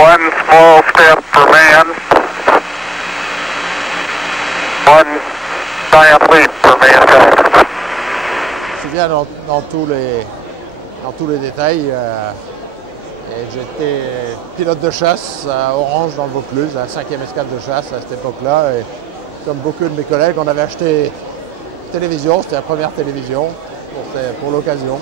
One small step for man, one giant leap for mankind. Je me souviens dans tous les détails. Et j'étais pilote de chasse à Orange dans le Vaucluse, à la 5e escadre de chasse à cette époque-là. Et comme beaucoup de mes collègues, on avait acheté une télévision, c'était la première télévision pour l'occasion.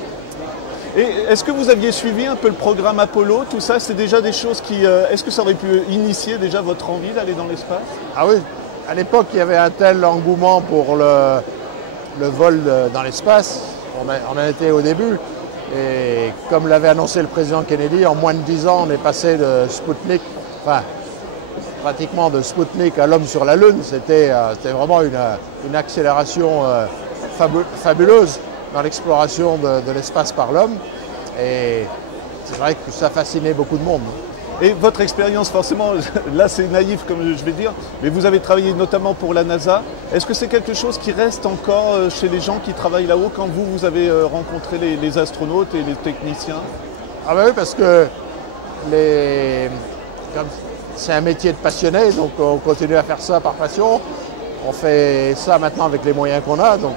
Et est-ce que vous aviez suivi un peu le programme Apollo, tout ça? C'est déjà des choses qui... est-ce que ça aurait pu initier déjà votre envie d'aller dans l'espace? Ah oui, à l'époque, il y avait un tel engouement pour le vol dans l'espace. On en était au début. Et comme l'avait annoncé le président Kennedy, en moins de 10 ans, on est passé de Sputnik, enfin, pratiquement de Sputnik à l'homme sur la Lune. C'était vraiment une accélération fabuleuse dans l'exploration de l'espace par l'homme. Et c'est vrai que ça fascinait beaucoup de monde. Et votre expérience, forcément, là c'est naïf comme je vais dire, mais vous avez travaillé notamment pour la NASA. Est-ce que c'est quelque chose qui reste encore chez les gens qui travaillent là-haut quand vous avez rencontré les astronautes et les techniciens? Ah ben oui, parce que c'est un métier de passionné, donc on continue à faire ça par passion. On fait ça maintenant avec les moyens qu'on a, donc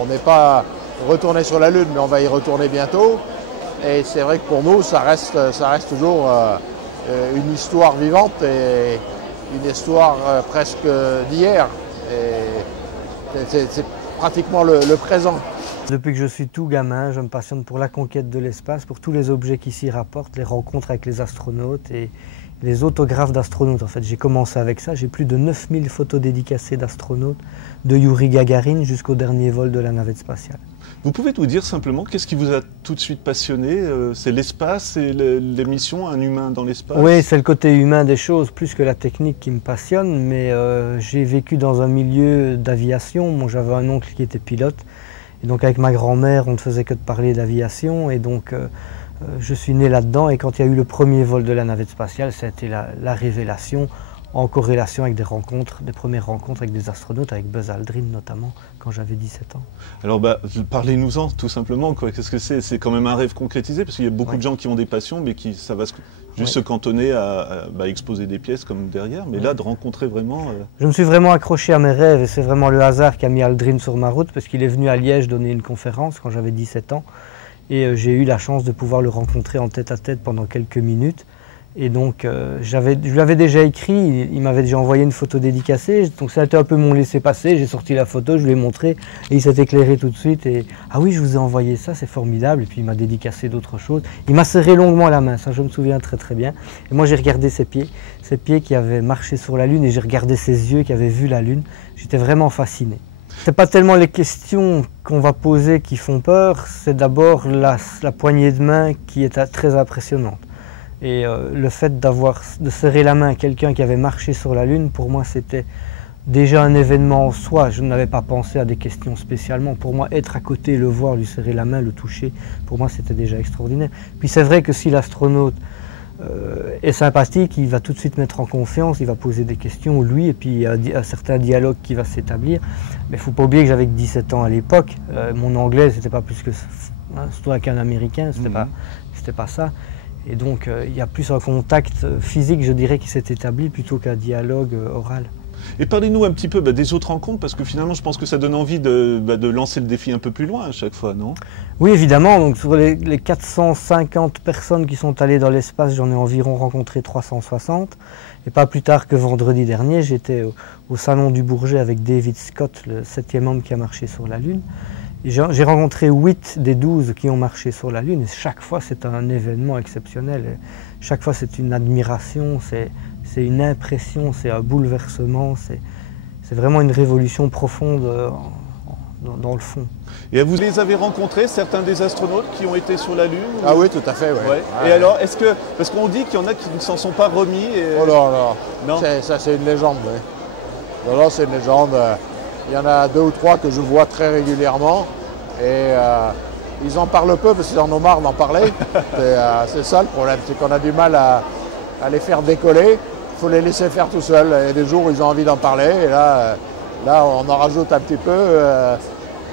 on n'est pas retourné sur la Lune, mais on va y retourner bientôt. Et c'est vrai que pour nous, ça reste toujours une histoire vivante et une histoire presque d'hier. C'est pratiquement le présent. Depuis que je suis tout gamin, je me passionne pour la conquête de l'espace, pour tous les objets qui s'y rapportent, les rencontres avec les astronautes et les autographes d'astronautes. En fait, j'ai commencé avec ça. J'ai plus de 9000 photos dédicacées d'astronautes, de Youri Gagarin jusqu'au dernier vol de la navette spatiale. Vous pouvez nous dire simplement qu'est-ce qui vous a tout de suite passionné? C'est l'espace et les missions, un humain dans l'espace? Oui, c'est le côté humain des choses, plus que la technique qui me passionne, mais j'ai vécu dans un milieu d'aviation. Moi, j'avais un oncle qui était pilote, et donc avec ma grand-mère, on ne faisait que de parler d'aviation, et donc je suis né là-dedans, et quand il y a eu le premier vol de la navette spatiale, ça a été la révélation, en corrélation avec des premières rencontres avec des astronautes, avec Buzz Aldrin notamment, quand j'avais 17 ans. Alors parlez-nous-en tout simplement, qu'est-ce que c'est? C'est quand même un rêve concrétisé, parce qu'il y a beaucoup de gens qui ont des passions, mais ça va juste se cantonner à exposer des pièces comme derrière, mais là de rencontrer vraiment... Je me suis vraiment accroché à mes rêves, et c'est vraiment le hasard qui a mis Aldrin sur ma route, parce qu'il est venu à Liège donner une conférence quand j'avais 17 ans, et j'ai eu la chance de pouvoir le rencontrer en tête-à-tête pendant quelques minutes. Et donc, je lui avais déjà écrit, il m'avait déjà envoyé une photo dédicacée, donc ça a été un peu mon laissez-passer, j'ai sorti la photo, je lui ai montré, et il s'est éclairé tout de suite, et « Ah oui, je vous ai envoyé ça, c'est formidable », et puis il m'a dédicacé d'autres choses. Il m'a serré longuement la main, ça je me souviens très très bien, et moi j'ai regardé ses pieds qui avaient marché sur la Lune, et j'ai regardé ses yeux qui avaient vu la Lune, j'étais vraiment fasciné. Ce n'est pas tellement les questions qu'on va poser qui font peur, c'est d'abord la poignée de main qui est très impressionnante. Et le fait de serrer la main à quelqu'un qui avait marché sur la Lune, pour moi c'était déjà un événement en soi. Je n'avais pas pensé à des questions spécialement. Pour moi, être à côté, le voir, lui serrer la main, le toucher, pour moi c'était déjà extraordinaire. Puis c'est vrai que si l'astronaute est sympathique, il va tout de suite mettre en confiance, il va poser des questions, lui, et puis il y a un certain dialogue qui va s'établir. Mais il ne faut pas oublier que j'avais que 17 ans à l'époque. Mon anglais, c'était pas plus que... surtout avec un Américain, c'était pas ça. Et donc, il y a plus un contact physique, je dirais, qui s'est établi plutôt qu'un dialogue oral. Et parlez-nous un petit peu des autres rencontres, parce que finalement, je pense que ça donne envie de lancer le défi un peu plus loin à chaque fois, non? Oui, évidemment. Donc, sur les 450 personnes qui sont allées dans l'espace, j'en ai environ rencontré 360. Et pas plus tard que vendredi dernier, j'étais au Salon du Bourget avec David Scott, le 7e homme qui a marché sur la Lune. J'ai rencontré 8 des 12 qui ont marché sur la Lune, et chaque fois c'est un événement exceptionnel. Et chaque fois c'est une admiration, c'est une impression, c'est un bouleversement, c'est vraiment une révolution profonde dans le fond. Et vous les avez rencontrés, certains des astronautes qui ont été sur la Lune? Ah oui, tout à fait, oui. Ouais. Et alors, parce qu'on dit qu'il y en a qui ne s'en sont pas remis et... Oh non. Ça c'est une légende, oui. Non, c'est une légende. Il y en a 2 ou 3 que je vois très régulièrement et ils en parlent peu parce qu'ils en ont marre d'en parler. C'est ça le problème, c'est qu'on a du mal à les faire décoller. Il faut les laisser faire tout seuls. Il y a des jours où ils ont envie d'en parler et là on en rajoute un petit peu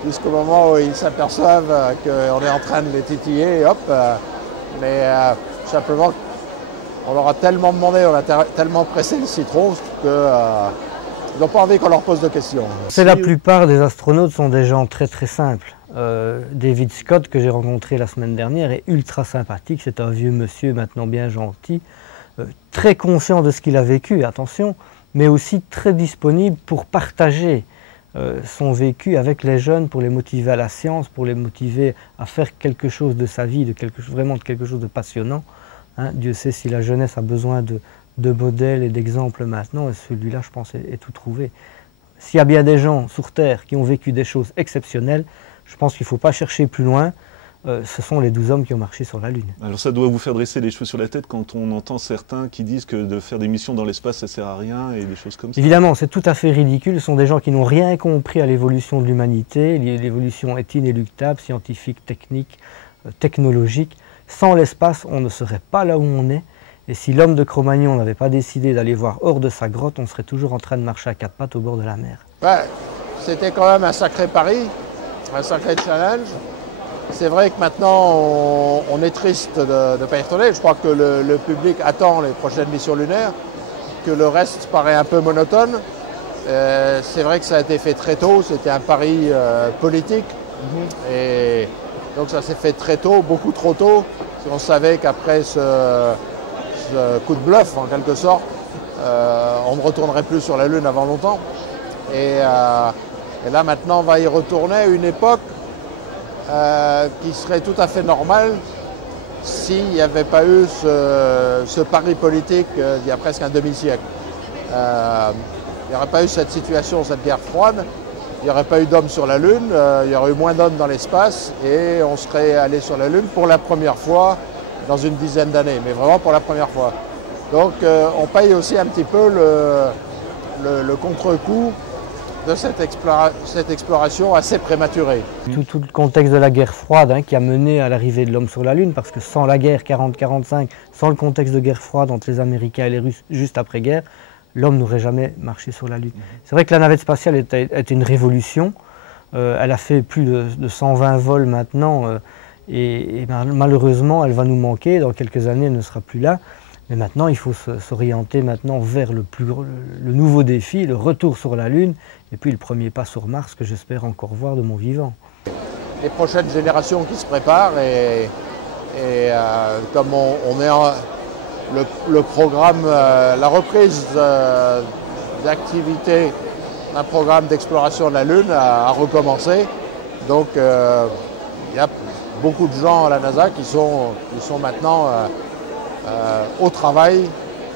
jusqu'au moment où ils s'aperçoivent qu'on est en train de les titiller et hop. Mais simplement, on leur a tellement demandé, on a tellement pressé le citron qu'ils n'ont pas envie qu'on leur pose de questions. C'est la plupart des astronautes sont des gens très très simples. David Scott, que j'ai rencontré la semaine dernière, est ultra sympathique. C'est un vieux monsieur maintenant bien gentil, très conscient de ce qu'il a vécu, attention, mais aussi très disponible pour partager son vécu avec les jeunes, pour les motiver à la science, pour les motiver à faire quelque chose de sa vie, vraiment de quelque chose de passionnant. Hein, Dieu sait si la jeunesse a besoin de modèles et d'exemples maintenant, et celui-là, je pense, est tout trouvé. S'il y a bien des gens sur Terre qui ont vécu des choses exceptionnelles, je pense qu'il ne faut pas chercher plus loin. Ce sont les 12 hommes qui ont marché sur la Lune. Alors ça doit vous faire dresser les cheveux sur la tête quand on entend certains qui disent que de faire des missions dans l'espace, ça ne sert à rien et des choses comme ça. Évidemment, c'est tout à fait ridicule. Ce sont des gens qui n'ont rien compris à l'évolution de l'humanité. L'évolution est inéluctable, scientifique, technique, technologique. Sans l'espace, on ne serait pas là où on est. Et si l'homme de Cro-Magnon n'avait pas décidé d'aller voir hors de sa grotte, on serait toujours en train de marcher à quatre pattes au bord de la mer. Ouais, c'était quand même un sacré pari, un sacré challenge. C'est vrai que maintenant, on est triste de ne pas y retourner. Je crois que le public attend les prochaines missions lunaires, que le reste paraît un peu monotone. C'est vrai que ça a été fait très tôt, c'était un pari politique. Et donc ça s'est fait très tôt, beaucoup trop tôt. On savait qu'après ce coup de bluff, en quelque sorte, on ne retournerait plus sur la Lune avant longtemps. Et là, maintenant, on va y retourner à une époque qui serait tout à fait normale s'il n'y avait pas eu ce pari politique il y a presque un demi-siècle. Il n'y aurait pas eu cette situation, cette guerre froide, il n'y aurait pas eu d'hommes sur la Lune, il y aurait eu moins d'hommes dans l'espace et on serait allé sur la Lune pour la première fois dans une dizaine d'années, mais vraiment pour la première fois. Donc on paye aussi un petit peu le contre-coup de cette exploration assez prématurée. Tout le contexte de la guerre froide qui a mené à l'arrivée de l'homme sur la Lune, parce que sans la guerre 40-45, sans le contexte de guerre froide entre les Américains et les Russes juste après-guerre, l'homme n'aurait jamais marché sur la Lune. C'est vrai que la navette spatiale est une révolution. Elle a fait plus de 120 vols maintenant et malheureusement elle va nous manquer. Dans quelques années elle ne sera plus là. Mais maintenant il faut s'orienter maintenant vers le nouveau défi, le retour sur la Lune et puis le premier pas sur Mars que j'espère encore voir de mon vivant. Les prochaines générations qui se préparent et comme on est le programme, la reprise d'activité d'un programme d'exploration de la Lune a recommencé. Donc il y a beaucoup de gens à la NASA qui sont maintenant au travail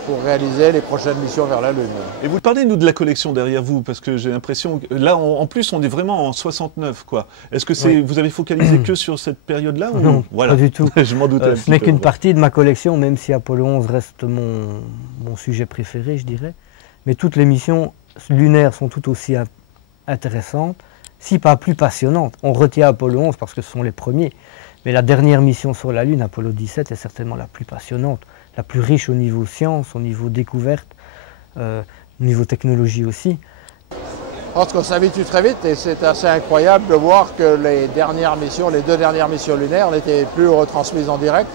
pour réaliser les prochaines missions vers la Lune. Et vous parlez, nous, de la collection derrière vous, parce que j'ai l'impression que là, en plus, on est vraiment en 69, quoi. Est-ce que oui. Vous avez focalisé que sur cette période-là ou... Non, voilà. pas du tout. Je m'en doutais. Ce n'est qu'une partie de ma collection, même si Apollo 11 reste mon sujet préféré, je dirais. Mais toutes les missions lunaires sont tout aussi intéressantes, si pas plus passionnantes. On retient Apollo 11 parce que ce sont les premiers. Mais la dernière mission sur la Lune, Apollo 17, est certainement la plus passionnante, la plus riche au niveau science, au niveau découverte, au niveau technologie aussi. Je pense qu'on s'habitue très vite et c'est assez incroyable de voir que les dernières missions, les 2 dernières missions lunaires n'étaient plus retransmises en direct.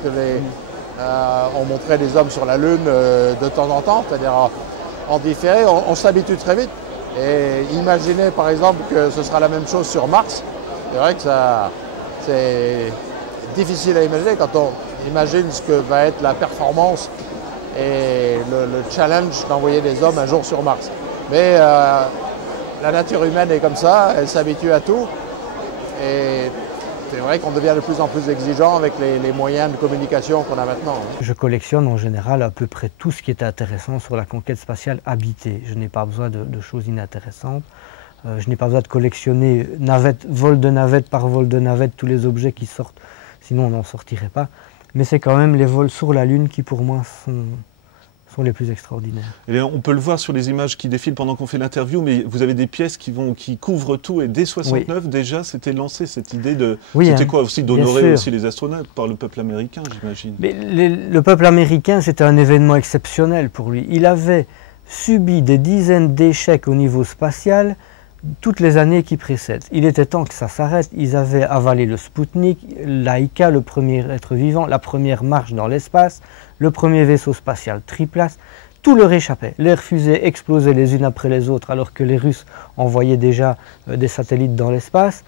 On montrait les hommes sur la Lune de temps en temps, c'est-à-dire en différé. On s'habitue très vite. Et imaginez par exemple que ce sera la même chose sur Mars. C'est vrai que c'est difficile à imaginer quand on imagine ce que va être la performance et le challenge d'envoyer des hommes un jour sur Mars. Mais la nature humaine est comme ça, elle s'habitue à tout. Et c'est vrai qu'on devient de plus en plus exigeant avec les moyens de communication qu'on a maintenant. Je collectionne en général à peu près tout ce qui est intéressant sur la conquête spatiale habitée. Je n'ai pas besoin de choses inintéressantes. Je n'ai pas besoin de collectionner vol de navette par vol de navette, tous les objets qui sortent, sinon on n'en sortirait pas. Mais c'est quand même les vols sur la Lune qui pour moi sont les plus extraordinaires. Et on peut le voir sur les images qui défilent pendant qu'on fait l'interview, mais vous avez des pièces qui couvrent tout et dès 69 oui. Déjà c'était lancé cette idée de... Oui, c'était quoi aussi d'honorer aussi les astronautes par le peuple américain, j'imagine. Mais le peuple américain, c'était un événement exceptionnel pour lui. Il avait subi des dizaines d'échecs au niveau spatial toutes les années qui précèdent. Il était temps que ça s'arrête. Ils avaient avalé le Spoutnik, Laika, le premier être vivant, la première marche dans l'espace, le premier vaisseau spatial triplace, tout leur échappait. Les fusées explosaient les unes après les autres alors que les Russes envoyaient déjà des satellites dans l'espace.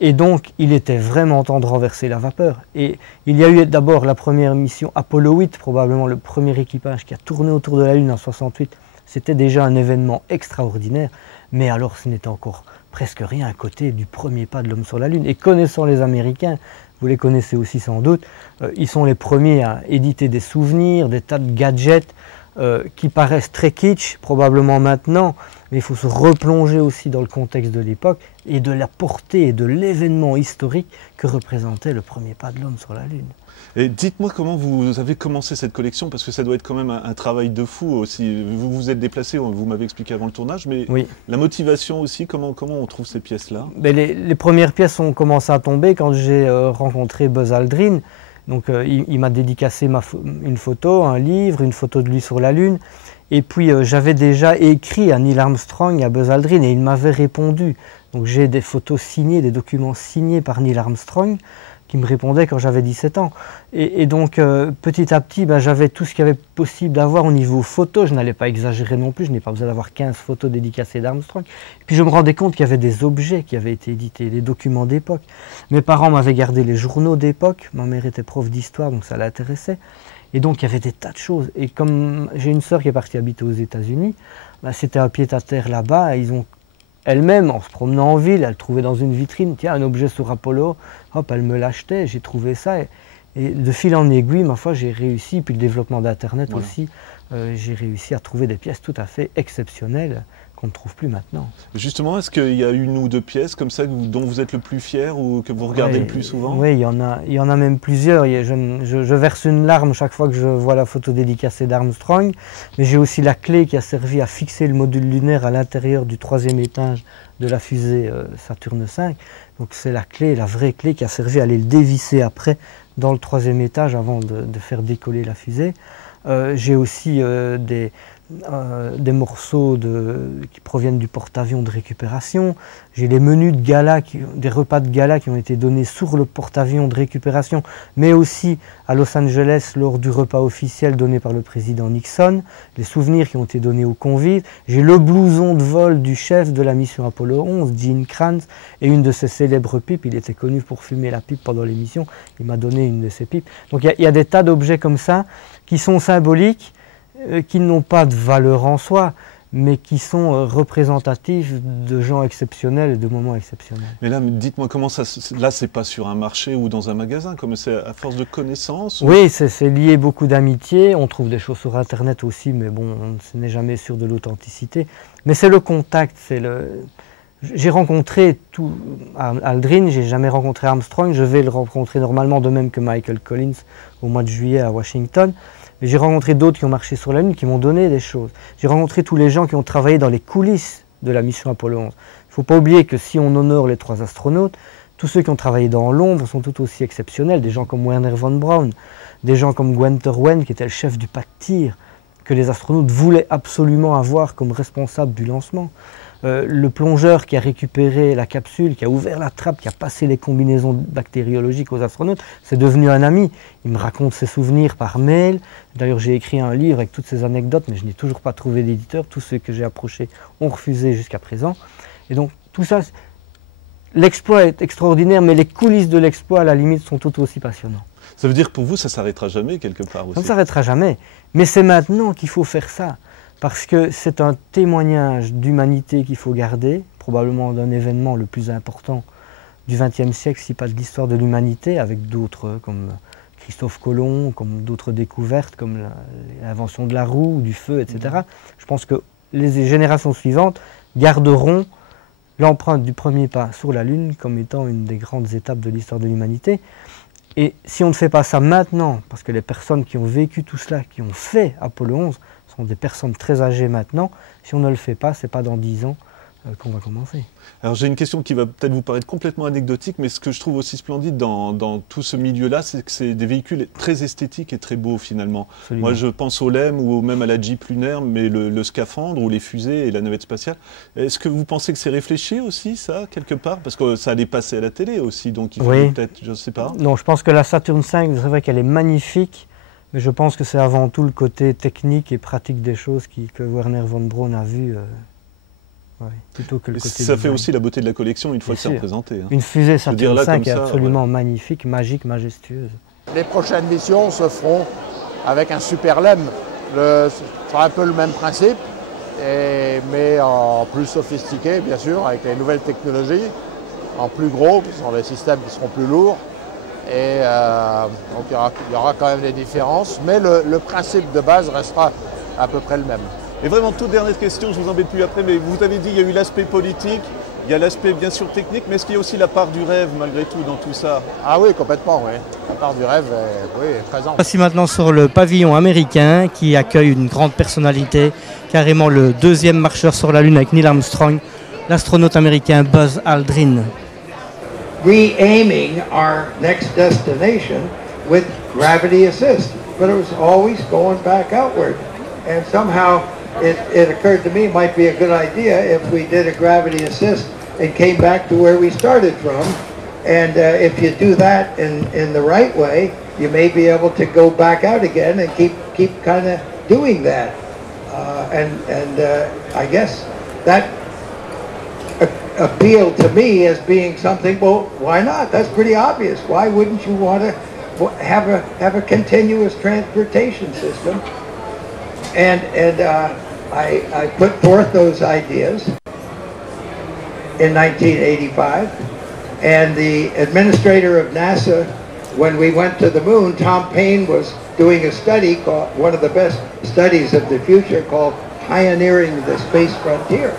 Et donc, il était vraiment temps de renverser la vapeur. Et il y a eu d'abord la première mission Apollo 8, probablement le premier équipage qui a tourné autour de la Lune en 68. C'était déjà un événement extraordinaire, mais alors ce n'était encore presque rien à côté du premier pas de l'homme sur la Lune. Et connaissant les Américains, vous les connaissez aussi sans doute, ils sont les premiers à éditer des souvenirs, des tas de gadgets qui paraissent très kitsch, probablement maintenant, mais il faut se replonger aussi dans le contexte de l'époque et de la portée et de l'événement historique que représentait le premier pas de l'homme sur la Lune. Et dites-moi comment vous avez commencé cette collection, parce que ça doit être quand même un travail de fou aussi. Vous vous êtes déplacé, vous m'avez expliqué avant le tournage, mais oui. La motivation aussi, comment on trouve ces pièces-là? Les premières pièces ont commencé à tomber quand j'ai rencontré Buzz Aldrin. Donc il m'a dédicacé une photo, un livre, une photo de lui sur la Lune. Et puis j'avais déjà écrit à Neil Armstrong et à Buzz Aldrin et il m'avait répondu. Donc j'ai des photos signées, des documents signés par Neil Armstrong qui me répondait quand j'avais 17 ans. Et donc petit à petit, j'avais tout ce qu'il y avait possible d'avoir au niveau photo. Je n'allais pas exagérer non plus, je n'ai pas besoin d'avoir 15 photos dédicacées d'Armstrong. Puis je me rendais compte qu'il y avait des objets qui avaient été édités, des documents d'époque. Mes parents m'avaient gardé les journaux d'époque, ma mère était prof d'histoire donc ça l'intéressait. Et donc il y avait des tas de choses. Et comme j'ai une sœur qui est partie habiter aux États-Unis, c'était un pied-à-terre là-bas. Ils ont elle-même, en se promenant en ville, elle trouvait dans une vitrine, tiens, un objet sur Apollo, hop, elle me l'achetait, j'ai trouvé ça. Et de fil en aiguille, ma foi, j'ai réussi, puis le développement d'Internet aussi, j'ai réussi à trouver des pièces tout à fait exceptionnelles qu'on ne trouve plus maintenant. Justement, est-ce qu'il y a une ou deux pièces comme ça dont vous êtes le plus fier ou que vous regardez le plus souvent? Oui, il y en a même plusieurs. Je verse une larme chaque fois que je vois la photo dédicacée d'Armstrong, mais j'ai aussi la clé qui a servi à fixer le module lunaire à l'intérieur du 3e étage de la fusée Saturne V. Donc c'est la clé, la vraie clé qui a servi à aller le dévisser après dans le 3e étage avant de faire décoller la fusée. J'ai aussi des morceaux qui proviennent du porte-avions de récupération. J'ai les menus de gala, des repas de gala qui ont été donnés sur le porte-avions de récupération, mais aussi à Los Angeles lors du repas officiel donné par le président Nixon, les souvenirs qui ont été donnés aux convives. J'ai le blouson de vol du chef de la mission Apollo 11, Gene Kranz, et une de ses célèbres pipes. Il était connu pour fumer la pipe pendant l'émission. Il m'a donné une de ses pipes. Donc il y a des tas d'objets comme ça qui sont symboliques, qui n'ont pas de valeur en soi, mais qui sont représentatifs de gens exceptionnels et de moments exceptionnels. Mais là, dites-moi comment ça... Là, c'est pas sur un marché ou dans un magasin, comme c'est à force de connaissances? Oui, c'est lié beaucoup d'amitié. On trouve des choses sur Internet aussi, mais bon, ce n'est jamais sûr de l'authenticité. Mais c'est le contact, J'ai rencontré Aldrin, j'ai jamais rencontré Armstrong, je vais le rencontrer normalement de même que Michael Collins au mois de juillet à Washington. Mais j'ai rencontré d'autres qui ont marché sur la Lune, qui m'ont donné des choses. J'ai rencontré tous les gens qui ont travaillé dans les coulisses de la mission Apollo 11. Il ne faut pas oublier que si on honore les 3 astronautes, tous ceux qui ont travaillé dans l'ombre sont tout aussi exceptionnels. Des gens comme Wernher von Braun, des gens comme Guenther Wendt, qui était le chef du pas de tir, que les astronautes voulaient absolument avoir comme responsable du lancement. Le plongeur qui a récupéré la capsule, qui a ouvert la trappe, qui a passé les combinaisons bactériologiques aux astronautes, c'est devenu un ami. Il me raconte ses souvenirs par mail. D'ailleurs, j'ai écrit un livre avec toutes ces anecdotes, mais je n'ai toujours pas trouvé d'éditeur. Tous ceux que j'ai approchés ont refusé jusqu'à présent. Et donc, tout ça, l'exploit est extraordinaire, mais les coulisses de l'exploit, à la limite, sont tout aussi passionnants. Ça veut dire que pour vous, ça ne s'arrêtera jamais quelque part aussi? Ça ne s'arrêtera jamais. Mais c'est maintenant qu'il faut faire ça. Parce que c'est un témoignage d'humanité qu'il faut garder, probablement d'un événement le plus important du XXe siècle, si pas de l'histoire de l'humanité, avec d'autres comme Christophe Colomb, comme d'autres découvertes, comme l'invention de la roue, du feu, etc. Je pense que les générations suivantes garderont l'empreinte du premier pas sur la Lune comme étant une des grandes étapes de l'histoire de l'humanité. Et si on ne fait pas ça maintenant, parce que les personnes qui ont vécu tout cela, qui ont fait Apollo 11, sont des personnes très âgées maintenant, si on ne le fait pas, ce n'est pas dans 10 ans qu'on va commencer. Alors j'ai une question qui va peut-être vous paraître complètement anecdotique, mais ce que je trouve aussi splendide dans tout ce milieu-là, c'est que c'est des véhicules très esthétiques et très beaux finalement. Absolument. Moi je pense au LEM ou même à la Jeep lunaire, mais le scaphandre ou les fusées et la navette spatiale. Est-ce que vous pensez que c'est réfléchi aussi ça, quelque part? Parce que ça allait passer à la télé aussi, donc il faut peut-être, je ne sais pas. Non, je pense que la Saturne V, c'est vrai qu'elle est magnifique, Mais je pense que c'est avant tout le côté technique et pratique des choses que Wernher von Braun a vu, plutôt que le côté Ça fait design. aussi la beauté de la collection une fois que c'est sûr. représenté. Hein. Une fusée Je veux dire, Saturn là, 5 comme est ça, absolument magnifique, magique, majestueuse. Les prochaines missions se feront avec un super LEM. Ce sera un peu le même principe, mais en plus sophistiqué, bien sûr, avec les nouvelles technologies, en plus gros, ce sont des systèmes qui seront plus lourds. Et donc il y aura quand même des différences, mais le principe de base restera à peu près le même. Et vraiment, toute dernière question, je vous embête plus après, mais vous avez dit qu'il y a eu l'aspect politique, il y a l'aspect bien sûr technique, mais est-ce qu'il y a aussi la part du rêve malgré tout dans tout ça? Ah oui, complètement, oui. La part du rêve est présente. Voici maintenant sur le pavillon américain qui accueille une grande personnalité, carrément le deuxième marcheur sur la Lune avec Neil Armstrong, l'astronaute américain Buzz Aldrin. Re-aiming our next destination with gravity assist, but it was always going back outward. And somehow it occurred to me it might be a good idea if we did a gravity assist and came back to where we started from. And if you do that in the right way, you may be able to go back out again and keep kind of doing that. I guess that appealed to me as being something, well, why not? That's pretty obvious. Why wouldn't you want to have a continuous transportation system? And I put forth those ideas in 1985, and the administrator of NASA, when we went to the moon, Tom Paine was doing a study called, one of the best studies of the future, called Pioneering the Space Frontier.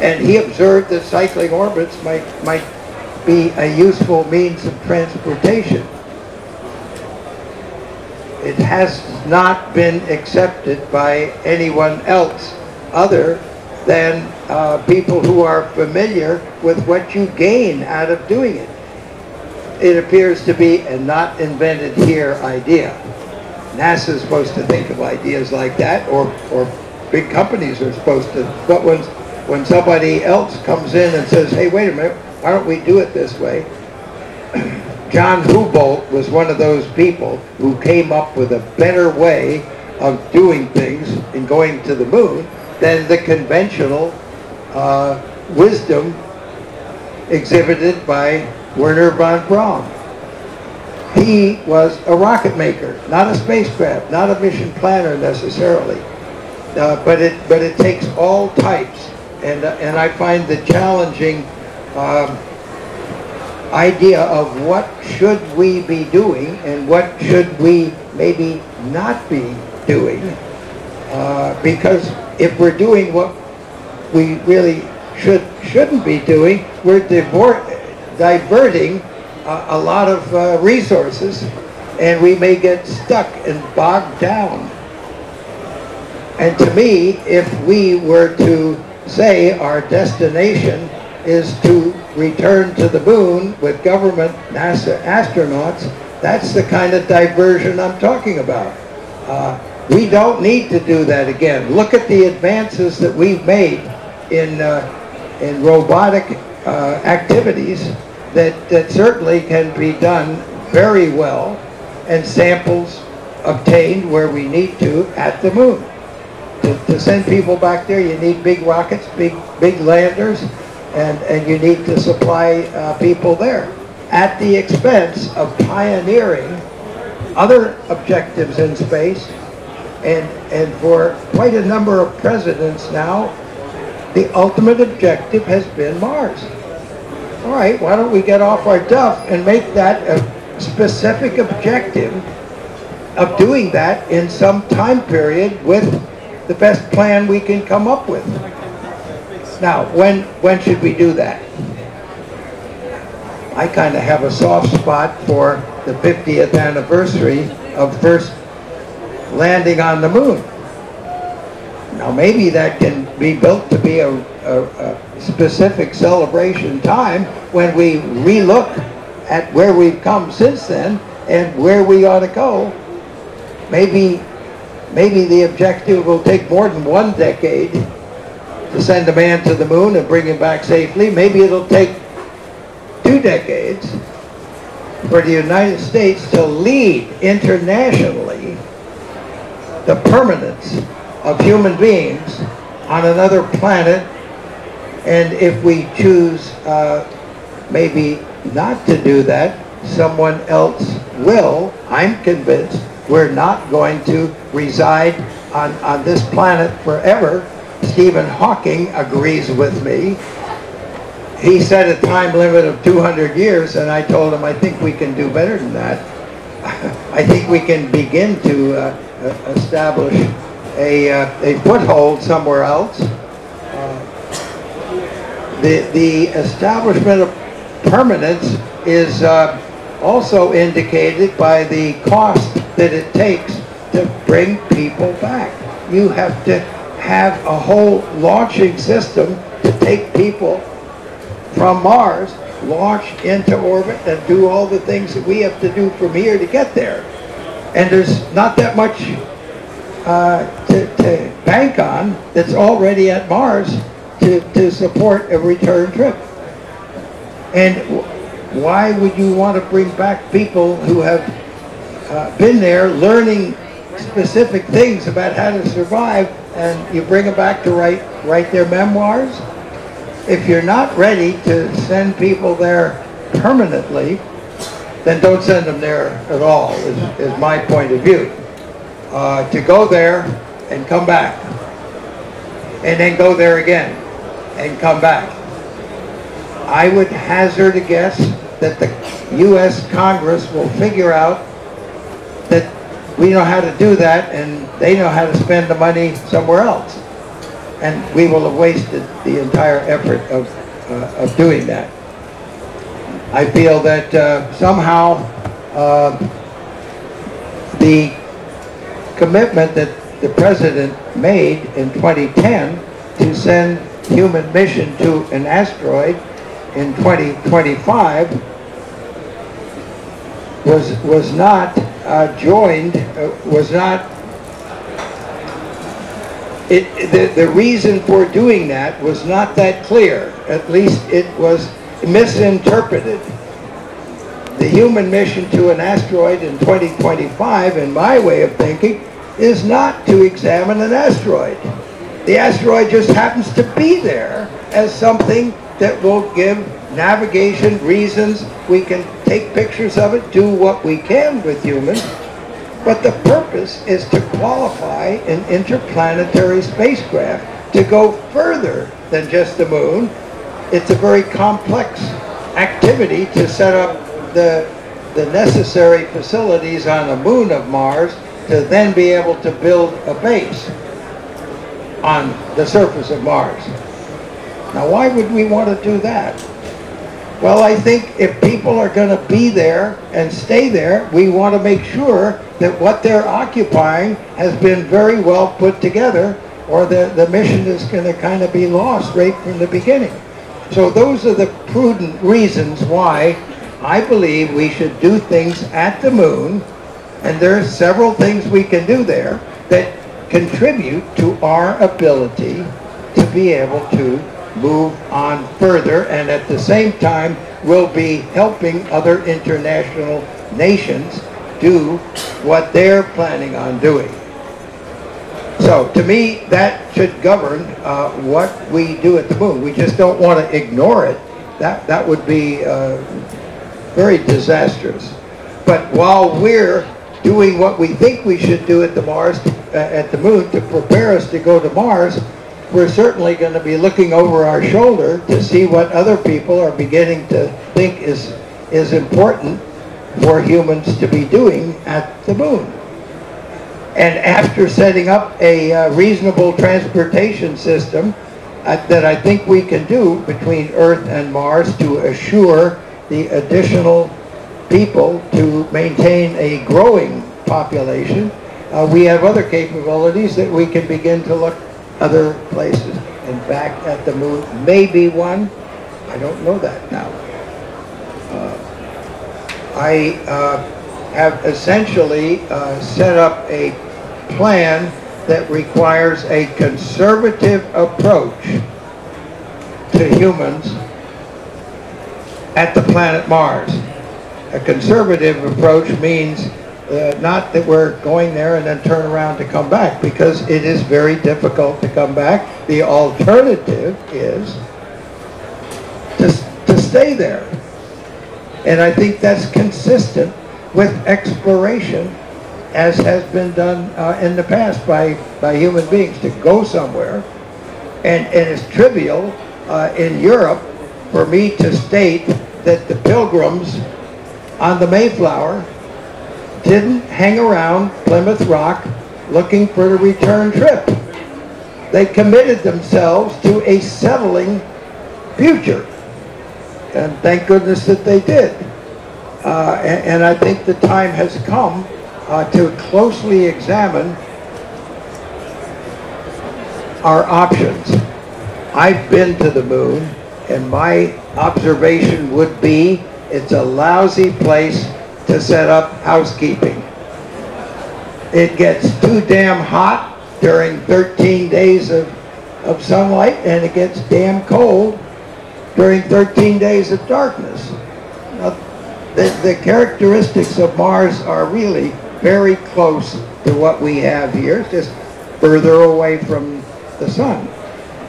And he observed that cycling orbits might be a useful means of transportation. It has not been accepted by anyone else other than people who are familiar with what you gain out of doing it. It appears to be a not invented here idea. NASA is supposed to think of ideas like that, or big companies are supposed to, but when somebody else comes in and says, hey, wait a minute, why don't we do it this way? John Houbolt was one of those people who came up with a better way of doing things and going to the moon than the conventional wisdom exhibited by Wernher von Braun. He was a rocket maker, not a spacecraft, not a mission planner necessarily, but it takes all types. And I find the challenging idea of what should we be doing and what should we maybe not be doing, because if we're doing what we really shouldn't be doing, we're diverting a lot of resources, and we may get stuck and bogged down. And to me, if we were to say our destination is to return to the moon with government NASA astronauts, that's the kind of diversion I'm talking about. We don't need to do that again. Look at the advances that we've made in robotic activities that certainly can be done very well, and samples obtained where we need to at the moon. To send people back there, you need big rockets, big landers, and you need to supply people there at the expense of pioneering other objectives in space. And for quite a number of presidents now, the ultimate objective has been Mars. All right, why don't we get off our duff and make that a specific objective of doing that in some time period with the best plan we can come up with. Now, when should we do that? I kind of have a soft spot for the 50th anniversary of first landing on the moon. Now, maybe that can be built to be a specific celebration time when we relook at where we've come since then and where we ought to go. Maybe the objective will take more than 1 decade to send a man to the moon and bring him back safely. Maybe it'll take 2 decades for the United States to lead internationally the permanence of human beings on another planet, and if we choose maybe not to do that, someone else will. I'm convinced we're not going to reside on this planet forever. Stephen Hawking agrees with me. He set a time limit of 200 years, and I told him I think we can do better than that. I think we can begin to establish a foothold somewhere else. The establishment of permanence is also indicated by the cost that it takes to bring people back. You have to have a whole launching system to take people from Mars, launch into orbit, and do all the things that we have to do from here to get there. And there's not that much to bank on that's already at Mars to support a return trip. And why would you want to bring back people who have been there learning specific things about how to survive, and you bring them back to write their memoirs? If you're not ready to send people there permanently, then don't send them there at all, is my point of view. To go there and come back, and then go there again and come back. I would hazard a guess that the U.S. Congress will figure out that we know how to do that and they know how to spend the money somewhere else. And we will have wasted the entire effort of doing that. I feel that somehow the commitment that the President made in 2010 to send human mission to an asteroid in 2025 was not joined, was not, the reason for doing that was not that clear. At least it was misinterpreted. The human mission to an asteroid in 2025, in my way of thinking, is not to examine an asteroid. The asteroid just happens to be there as something that will give navigation reasons. We can take pictures of it, do what we can with humans, but the purpose is to qualify an interplanetary spacecraft to go further than just the moon. It's a very complex activity to set up the necessary facilities on the moon of Mars to then be able to build a base on the surface of Mars. Now, why would we want to do that? Well, I think if people are going to be there and stay there, we want to make sure that what they're occupying has been very well put together, or the mission is going to kind of be lost right from the beginning. So those are the prudent reasons why I believe we should do things at the moon, and there are several things we can do there that contribute to our ability to be able to move on further, and at the same time will be helping other international nations do what they're planning on doing. So to me, that should govern what we do at the moon. We just don't want to ignore it. That would be very disastrous. But while we're doing what we think we should do at the moon to prepare us to go to Mars, we're certainly going to be looking over our shoulder to see what other people are beginning to think is important for humans to be doing at the moon. And after setting up a reasonable transportation system that I think we can do between Earth and Mars to assure the additional people to maintain a growing population, we have other capabilities that we can begin to look other places. In fact, at the moon, maybe one. I don't know that now. I have essentially set up a plan that requires a conservative approach to humans at the planet Mars. A conservative approach means Not that we're going there and then turn around to come back, because it is very difficult to come back. The alternative is to stay there. And I think that's consistent with exploration, as has been done in the past by human beings, to go somewhere. And it's trivial in Europe for me to state that the Pilgrims on the Mayflower didn't hang around Plymouth Rock looking for the return trip. They committed themselves to a settling future. And thank goodness that they did. And I think the time has come to closely examine our options. I've been to the moon, and my observation would be it's a lousy place to set up housekeeping. It gets too damn hot during 13 days of sunlight, and it gets damn cold during 13 days of darkness. Now, the characteristics of Mars are really very close to what we have here, just further away from the sun.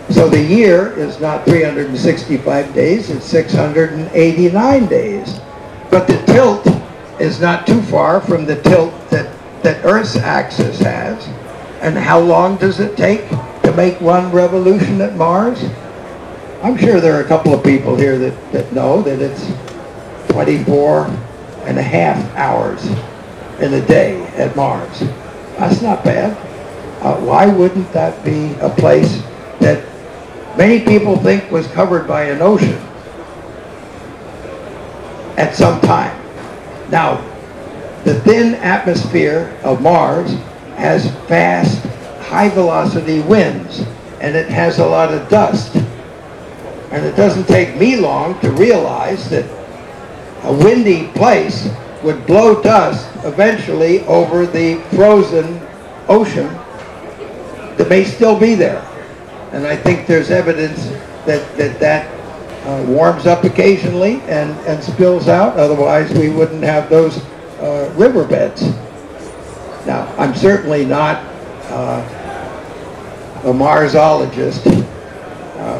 So the year is not 365 days, it's 689 days. But the tilt is not too far from the tilt that Earth's axis has. And how long does it take to make one revolution at Mars? I'm sure there are a couple of people here that know that it's 24.5 hours in a day at Mars. That's not bad. Why wouldn't that be a place that many people think was covered by an ocean at some time? Now, the thin atmosphere of Mars has fast, high-velocity winds, and it has a lot of dust. And it doesn't take me long to realize that a windy place would blow dust eventually over the frozen ocean that may still be there. And I think there's evidence that warms up occasionally and spills out. Otherwise, we wouldn't have those riverbeds. Now, I'm certainly not a Marsologist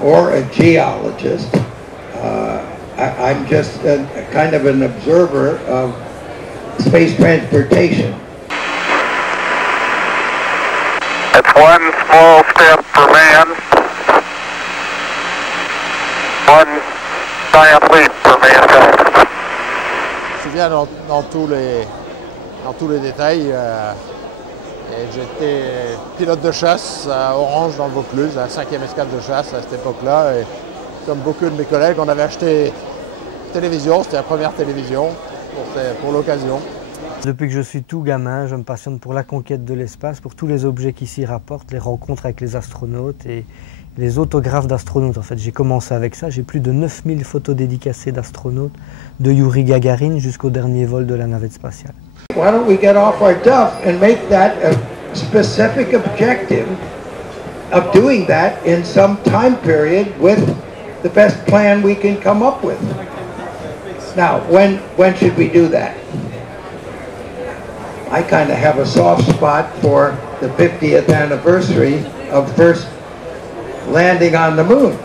or a geologist. I'm just a kind of an observer of space transportation. It's one small step for man, one giant leap for mankind. Je viens dans tous les détails. J'étais pilote de chasse à Orange dans le Vaucluse, à la 5e escale de chasse à cette époque-là. Et comme beaucoup de mes collègues, on avait acheté une télévision, c'était la première télévision pour l'occasion. Depuis que je suis tout gamin, je me passionne pour la conquête de l'espace, pour tous les objets qui s'y rapportent, les rencontres avec les astronautes et les autographes d'astronautes. En fait, j'ai commencé avec ça, j'ai plus de 9000 photos dédicacées d'astronautes, de Yuri Gagarin jusqu'au dernier vol de la navette spatiale. Why don't we get off our duff and make that a specific objective of doing that in some time period with the best plan we can come up with? Now, when should we do that? I kind of have a soft spot for the 50th anniversary of first landing on the moon.